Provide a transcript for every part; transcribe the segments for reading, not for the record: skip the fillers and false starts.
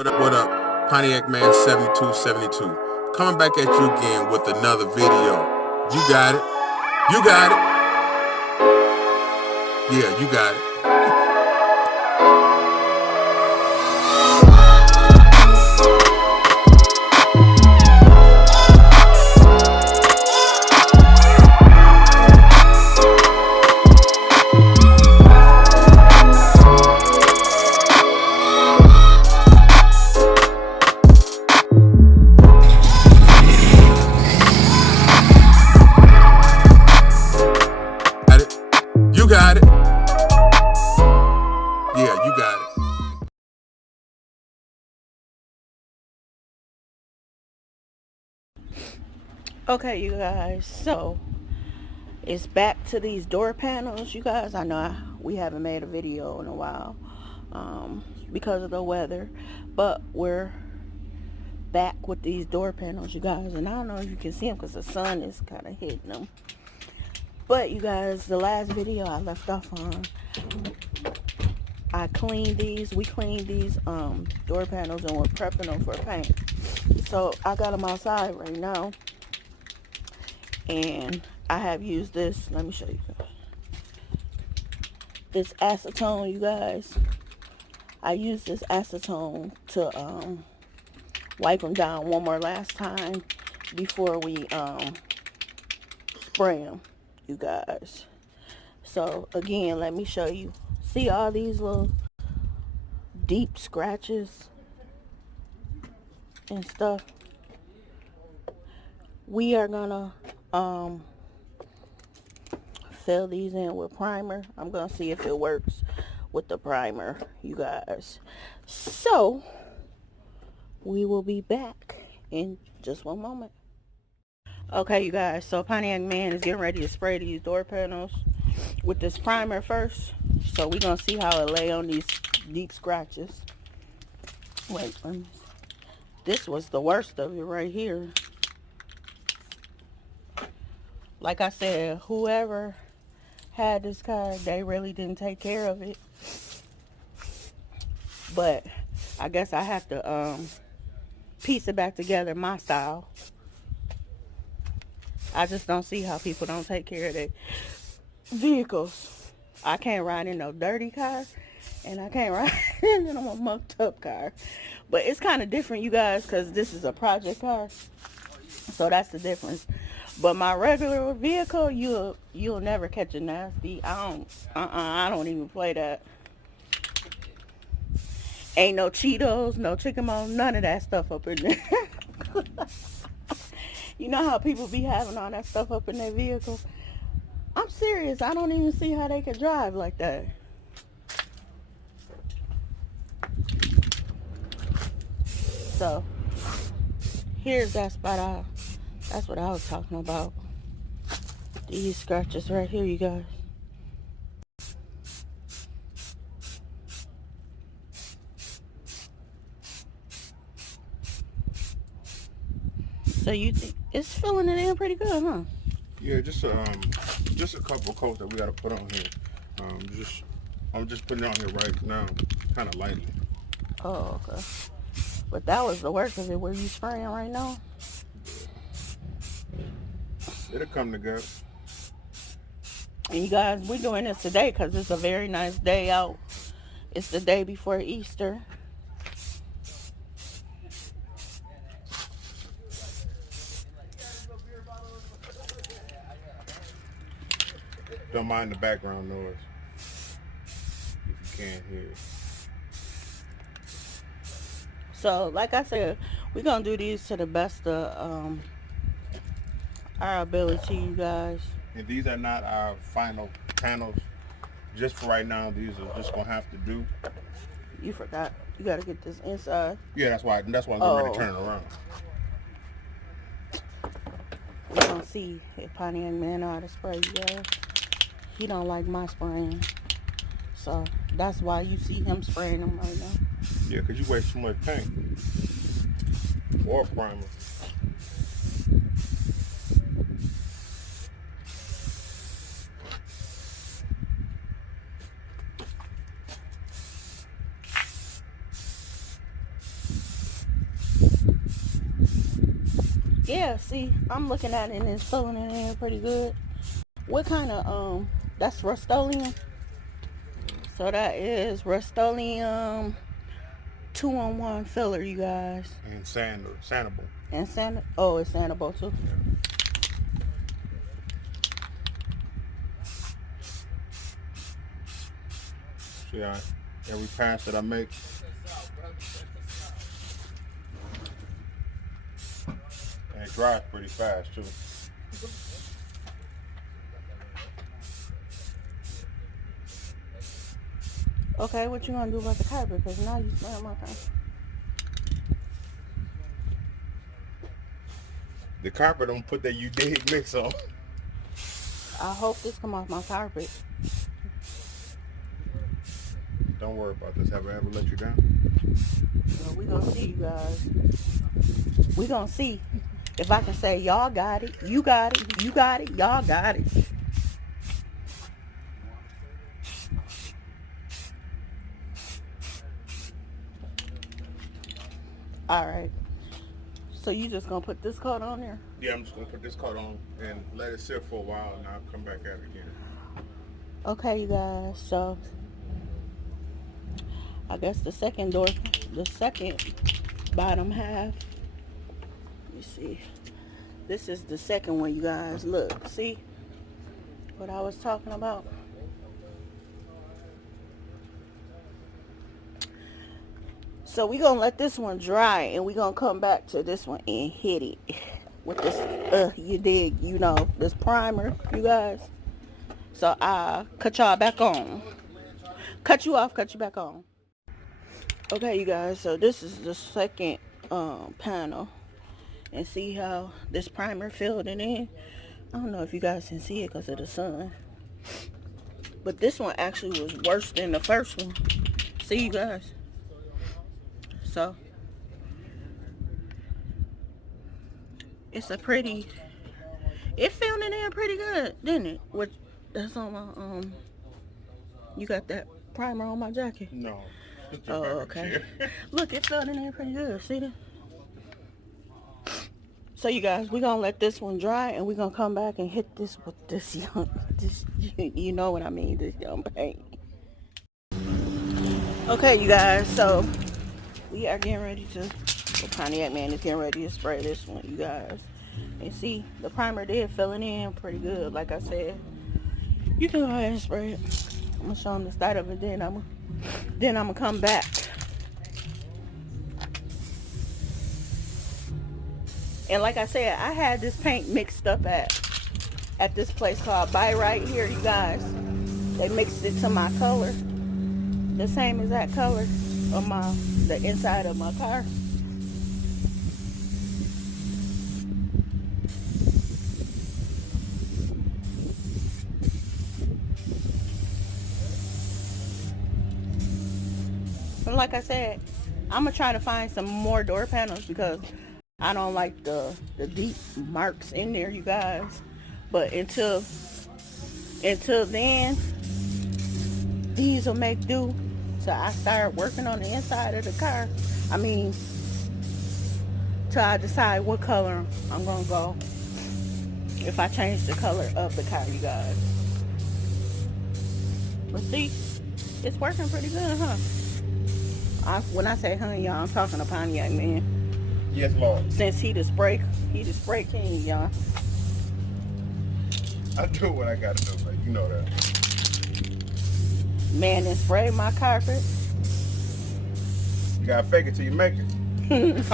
What up? Pontiac Man 7272. Coming back at you again with another video. You got it. You got it. Yeah, you got it. You got it. Yeah, you got it. Okay, you guys, so it's back to these door panels, you guys. I know we haven't made a video in a while because of the weather, but we're back with these door panels, you guys. And I don't know if you can see them because the sun is kind of hitting them. But you guys, the last video I left off on, we cleaned these door panels and we're prepping them for paint. So I got them outside right now, and I have used this. Let me show you this acetone, you guys. I used this acetone to wipe them down one more last time before we spray them, you guys. So again, let me show you. See all these little deep scratches and stuff? We are gonna fill these in with primer. I'm gonna see if it works with the primer, you guys. So we will be back in just one moment. Okay, you guys, so Pontiac Man is getting ready to spray these door panels with this primer first. So we're gonna see how it lay on these deep scratches. Wait, this was the worst of it right here. Like I said, whoever had this car, they really didn't take care of it. But I guess I have to piece it back together my style. I just don't see how people don't take care of their vehicles. I can't ride in no dirty car, and I can't ride in a mucked up car. But it's kind of different, you guys, because this is a project car. So that's the difference. But my regular vehicle, you'll never catch a nasty. I don't even play that. Ain't no Cheetos, no chicken bones, none of that stuff up in there. You know how people be having all that stuff up in their vehicle? I'm serious. I don't even see how they could drive like that. So here's that spot. That's what I was talking about. These scratches right here, you guys. So you think it's filling it in pretty good, huh? Yeah, just a couple of coats that we gotta put on here. I'm just putting it on here right now, kind of lightly. Oh, okay. But that was the worst of it. Where you spraying right now? It'll come together. And you guys, we're doing this today because it's a very nice day out. It's the day before Easter. Don't mind the background noise if you can't hear it. So, like I said, we're going to do these to the best of our ability, you guys. And these are not our final panels. Just for right now, these are just going to have to do. You forgot. You got to get this inside. Yeah, that's why I'm getting ready to turn it around. We're going to see if Pontiac Man know how to spray, you guys. He don't like my spraying. So, that's why you see him spraying them right now. Yeah, because you waste too much paint. Or primer. Yeah, see, I'm looking at it and it's filling it in pretty good. What kind of, that's Rust-Oleum? So that is Rust-Oleum 2-in-1 filler, you guys. And sandable. And oh, it's sandable too. See, every pass that I make, and it dries pretty fast too. Okay, what you gonna do about the carpet? Because now you smell my carpet. The carpet don't put that you dig mix on. I hope this come off my carpet. Don't worry about this. Have I ever let you down? Well, we gonna see, you guys. We gonna see if I can say y'all got it, you got it, you got it, y'all got it. All right. So you just gonna put this coat on there? Yeah, I'm just gonna put this coat on and let it sit for a while, and I'll come back at it again. Okay, you guys. So I guess the second bottom half. Let me see. This is the second one, you guys. Look, see what I was talking about? So we're going to let this one dry, and we're going to come back to this one and hit it with this, you dig, you know, this primer, you guys. So I'll cut y'all back on. Cut you off, cut you back on. Okay, you guys, so this is the second panel. And see how this primer filled it in? I don't know if you guys can see it because of the sun. But this one actually was worse than the first one. See, you guys? So it's a pretty, it filled it in pretty good, didn't it? Which, that's on my, you got that primer on my jacket? No. Oh, okay. Look, it filled it in pretty good. See that? So you guys, we're gonna let this one dry, and we're gonna come back and hit this with this you know what I mean, this young paint. Okay, you guys, so we are getting ready to, well, Pontiac man is getting ready to spray this one, you guys. And see, the primer did fill it in pretty good, like I said. You can go ahead and spray it. I'm gonna show them the start of it, then I'm gonna come back. And like I said, I had this paint mixed up at this place called Buy Right here, you guys. They mixed it to my color, the same exact color of the inside of my car. And like I said, I'm gonna try to find some more door panels because I don't like the deep marks in there, you guys. But until then, these will make do. So I start working on the inside of the car. I mean, till I decide what color I'm gonna go. If I change the color of the car, you guys. But see, it's working pretty good, huh? When I say huh, y'all, I'm talking to Pontiac man. Yes, Lord. Since he the spray king, y'all. I do what I gotta do, like, you know that. Man, and spray my carpet. You gotta fake it till you make it.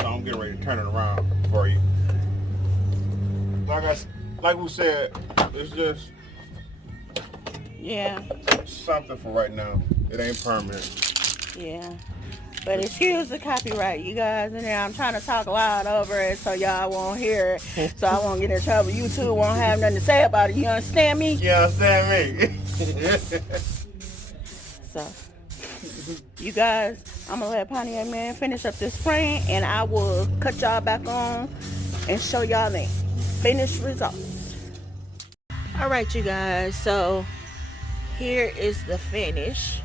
So I'm getting ready to turn it around for you. Like we said, it's just something for right now. It ain't permanent. Yeah. But excuse the copyright, you guys. And then I'm trying to talk loud over it so y'all won't hear it. So I won't get in trouble. YouTube won't have nothing to say about it. You understand me? You understand me? So, you guys, I'm gonna let Pontiac Man finish up this spraying, and I will cut y'all back on and show y'all the finished results. All right, you guys, so here is the finish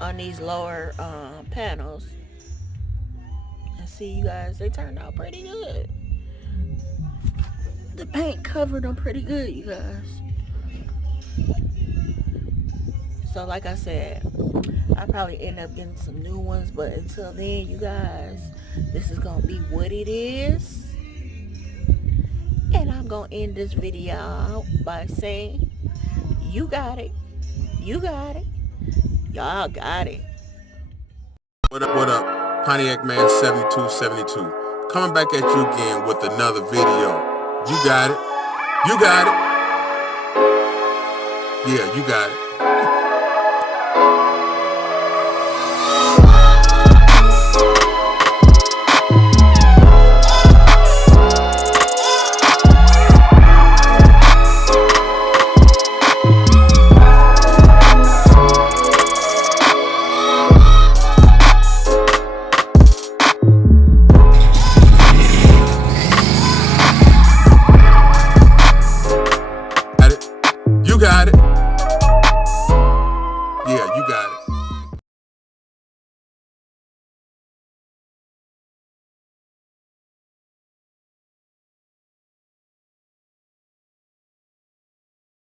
on these lower panels. And see, you guys, they turned out pretty good. The paint covered them pretty good, you guys. So like I said, I probably end up getting some new ones, but until then, you guys, this is gonna be what it is. And I'm gonna end this video out by saying, you got it, you got it, y'all got it. What up, what up? Pontiac Man 7272. Coming back at you again with another video. You got it. You got it. Yeah, you got it.